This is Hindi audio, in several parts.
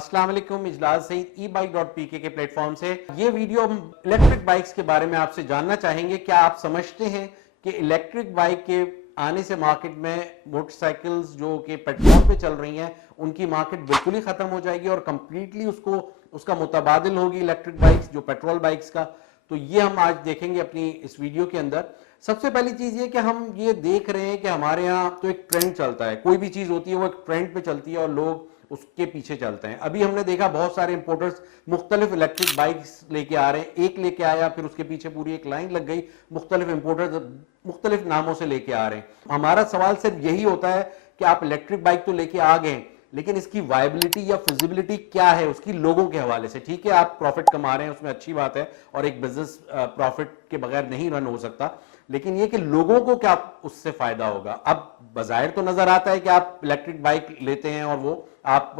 अस्सलाम वालेकुम। इजलास सईद e-bike.pk के प्लेटफॉर्म से ये वीडियो हम इलेक्ट्रिक बाइक्स के बारे में आपसे जानना चाहेंगे। क्या आप समझते हैं कि इलेक्ट्रिक बाइक के आने से मार्केट में मोटरसाइकिल्स जो कि पेट्रोल पे चल रही हैं उनकी मार्केट बिल्कुल ही खत्म हो जाएगी और कंप्लीटली उसका मुतबादिल होगी इलेक्ट्रिक बाइक्स जो पेट्रोल बाइक्स का। तो ये हम आज देखेंगे अपनी इस वीडियो के अंदर। सबसे पहली चीज ये कि हम ये देख रहे हैं कि हमारे यहाँ तो एक ट्रेंड चलता है, कोई भी चीज होती है वो एक ट्रेंड पे चलती है और लोग उसके पीछे चलते हैं। अभी हमने देखा बहुत सारे इंपोर्टर्स मुख्तलिफ इलेक्ट्रिक बाइक्स लेके आ रहे हैं, एक लेके आया फिर उसके पीछे पूरी एक लाइन लग गई, मुख्तलिफ इंपोर्टर्स मुख्तलिफ नामों से लेके आ रहे हैं। हमारा सवाल सिर्फ यही होता है कि आप इलेक्ट्रिक बाइक तो लेके आ गए, लेकिन इसकी वायबिलिटी या फिजिबिलिटी क्या है उसकी लोगों के हवाले से। ठीक है, आप प्रॉफिट कमा रहे हैं, उसमें अच्छी बात है और एक बिजनेस प्रॉफिट के बगैर नहीं रन हो सकता, लेकिन ये कि लोगों को क्या उससे फायदा होगा। अब बजाहिर तो नजर आता है कि आप इलेक्ट्रिक बाइक लेते हैं और वो आप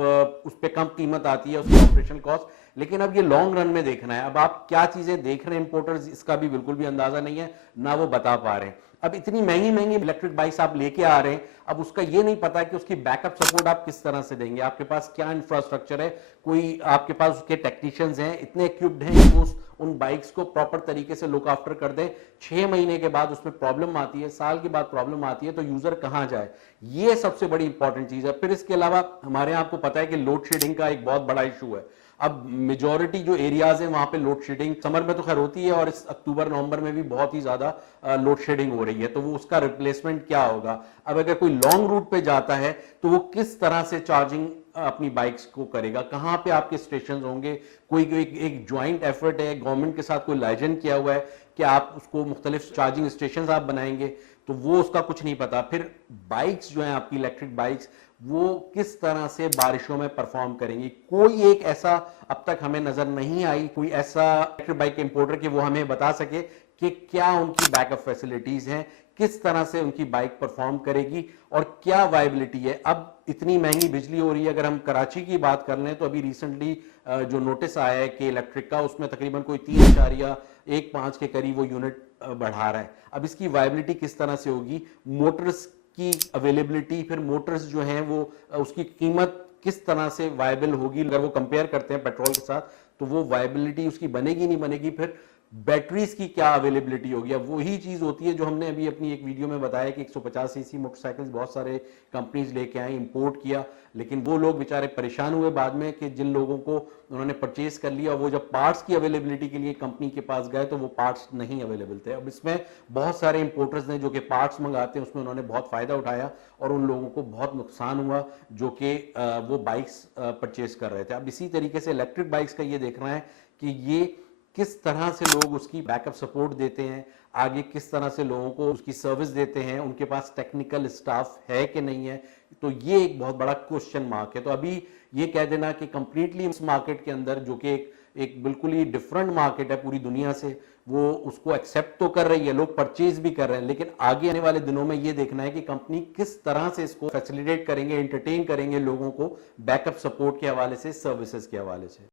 उस पर कम कीमत आती है उसकी ऑपरेशन कॉस्ट, लेकिन अब ये लॉन्ग रन में देखना है। अब आप क्या चीजें देख रहे हैं इंपोर्टर्स, इसका भी बिल्कुल भी अंदाजा नहीं है, ना वो बता पा रहे हैं। अब इतनी महंगी महंगी इलेक्ट्रिक बाइक्स आप लेके आ रहे हैं, अब उसका ये नहीं पता कि उसकी बैकअप सपोर्ट आप किस तरह से देंगे, आपके पास क्या इंफ्रास्ट्रक्चर है, कोई आपके पास उसके टेक्नीशियंस हैं, इतने इक्विप्ड हैं कि वो उन बाइक्स को प्रॉपर तरीके से लुक आफ्टर कर दें। 6 महीने के बाद उसमें प्रॉब्लम आती है, साल के बाद प्रॉब्लम आती है, तो यूजर कहां जाए, ये सबसे बड़ी इंपॉर्टेंट चीज है। फिर इसके अलावा हमारे यहाँ आपको पता है कि लोड शेडिंग का एक बहुत बड़ा इशू है। अब मेजॉरिटी जो एरियाज है वहां पे लोड शेडिंग समर में तो खैर होती है और इस अक्टूबर नवंबर में भी बहुत ही ज्यादा लोड शेडिंग हो रही है, तो वो उसका रिप्लेसमेंट क्या होगा। अब अगर कोई लॉन्ग रूट पे जाता है तो वो किस तरह से चार्जिंग अपनी बाइक्स को करेगा, कहां पे आपके स्टेशन होंगे, कोई एक ज्वाइंट एफर्ट है गवर्नमेंट के साथ, कोई लाइजन किया हुआ है कि आप उसको मुख्तलिफ चार्जिंग स्टेशन आप बनाएंगे, तो वो उसका कुछ नहीं पता। फिर बाइक्स जो है आपकी इलेक्ट्रिक बाइक्स वो किस तरह से बारिशों में परफॉर्म करेंगी, कोई एक ऐसा अब तक हमें नजर नहीं आई कोई ऐसा इलेक्ट्रिक बाइक इंपोर्टर कि वो हमें बता सके कि क्या उनकी बैकअप फैसिलिटीज हैं, किस तरह से उनकी बाइक परफॉर्म करेगी और क्या वायबिलिटी है। अब इतनी महंगी बिजली हो रही है, अगर हम कराची की बात कर लें तो अभी रिसेंटली जो नोटिस आया है कि इलेक्ट्रिक का, उसमें तकरीबन कोई 3.15 के करीब वो यूनिट बढ़ा रहा है। अब इसकी वायबिलिटी किस तरह से होगी, मोटर्स की अवेलेबिलिटी, फिर मोटर्स जो हैं वो उसकी कीमत किस तरह से वायबल होगी, अगर वो कंपेयर करते हैं पेट्रोल के साथ तो वो वायबिलिटी उसकी बनेगी नहीं बनेगी। फिर बैटरीज की क्या अवेलेबिलिटी होगी। अब वही चीज होती है जो हमने अभी अपनी एक वीडियो में बताया कि 150 सीसी मोटरसाइकिल्स बहुत सारे कंपनीज लेके आए, इंपोर्ट किया, लेकिन वो लोग बेचारे परेशान हुए बाद में कि जिन लोगों को उन्होंने परचेज कर लिया, वो जब पार्ट्स की अवेलेबिलिटी के लिए कंपनी के पास गए तो वो पार्ट्स नहीं अवेलेबल थे। अब इसमें बहुत सारे इंपोर्टर्स ने जो कि पार्ट्स मंगाते हैं उसमें उन्होंने बहुत फायदा उठाया और उन लोगों को बहुत नुकसान हुआ जो कि वो बाइक्स परचेज कर रहे थे। अब इसी तरीके से इलेक्ट्रिक बाइक्स का ये देखना है कि ये किस तरह से लोग उसकी बैकअप सपोर्ट देते हैं, आगे किस तरह से लोगों को उसकी सर्विस देते हैं, उनके पास टेक्निकल स्टाफ है कि नहीं है, तो ये एक बहुत बड़ा क्वेश्चन मार्क है। तो अभी ये कह देना कि कंप्लीटली इस मार्केट के अंदर जो कि एक बिल्कुल ही डिफरेंट मार्केट है पूरी दुनिया से, वो उसको एक्सेप्ट तो कर रही है, लोग परचेज भी कर रहे हैं, लेकिन आगे आने वाले दिनों में ये देखना है कि कंपनी किस तरह से इसको फैसिलिटेट करेंगे, एंटरटेन करेंगे लोगों को बैकअप सपोर्ट के हवाले से, सर्विसेज के हवाले से।